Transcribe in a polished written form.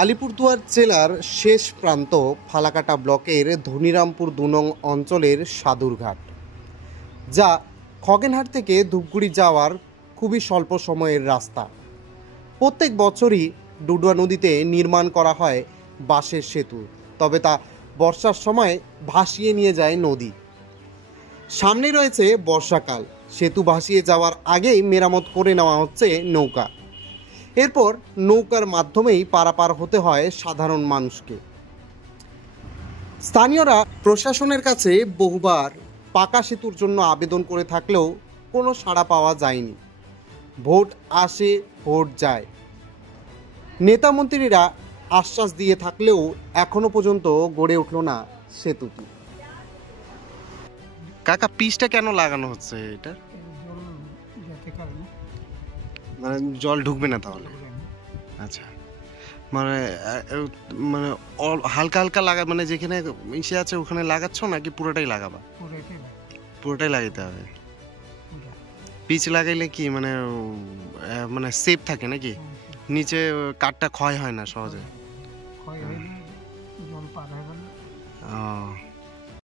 আলিপুরদুয়ার জেলার শেষ প্রান্ত ফালাকাটা ব্লকের ধনিরামপুর ২ নং অঞ্চলের সাদুরঘাট, যা খগেনহাট থেকে ধূপগুড়ি যাওয়ার খুবই স্বল্প সময়ের রাস্তা। প্রত্যেক বছরই ডুডুয়া নদীতে নির্মাণ করা হয় বাঁশের সেতু, তবে তা বর্ষার সময় ভাসিয়ে নিয়ে যায় নদী। সামনে রয়েছে বর্ষাকাল, সেতু ভাসিয়ে যাওয়ার আগেই মেরামত করে নেওয়া হচ্ছে নৌকা। এরপর নৌকার মাধ্যমেই পারাপার হতে হয় সাধারণ মানুষকে। স্থানীয়রা প্রশাসনের কাছে বহুবার পাকা সেতুর জন্য আবেদন করে থাকলেও কোনো সাড়া পাওয়া যায়নি। ভোট আসে, ভোট যায়, নেতা মন্ত্রীরা আশ্বাস দিয়ে থাকলেও এখনো পর্যন্ত গড়ে উঠল না সেতুটি। কাকা, পিচটা কেন লাগানো হচ্ছে? এটা মানে জল ঢুকবে না তাহলে? আচ্ছা, মানে মানে হালকা হালকা লাগা, মানে যেখানে ইসে আছে ওখানে লাগাচ্ছ নাকি পুরোটাই লাগাবা? পুরোটাই লাগাইতে হবে। পিচ লাগাইলে কি মানে মানে সেফ থাকে নাকি? নিচে কাঠটা ক্ষয় হয় না সহজে? ক্ষয় হয়ে জল পার হয় না। ও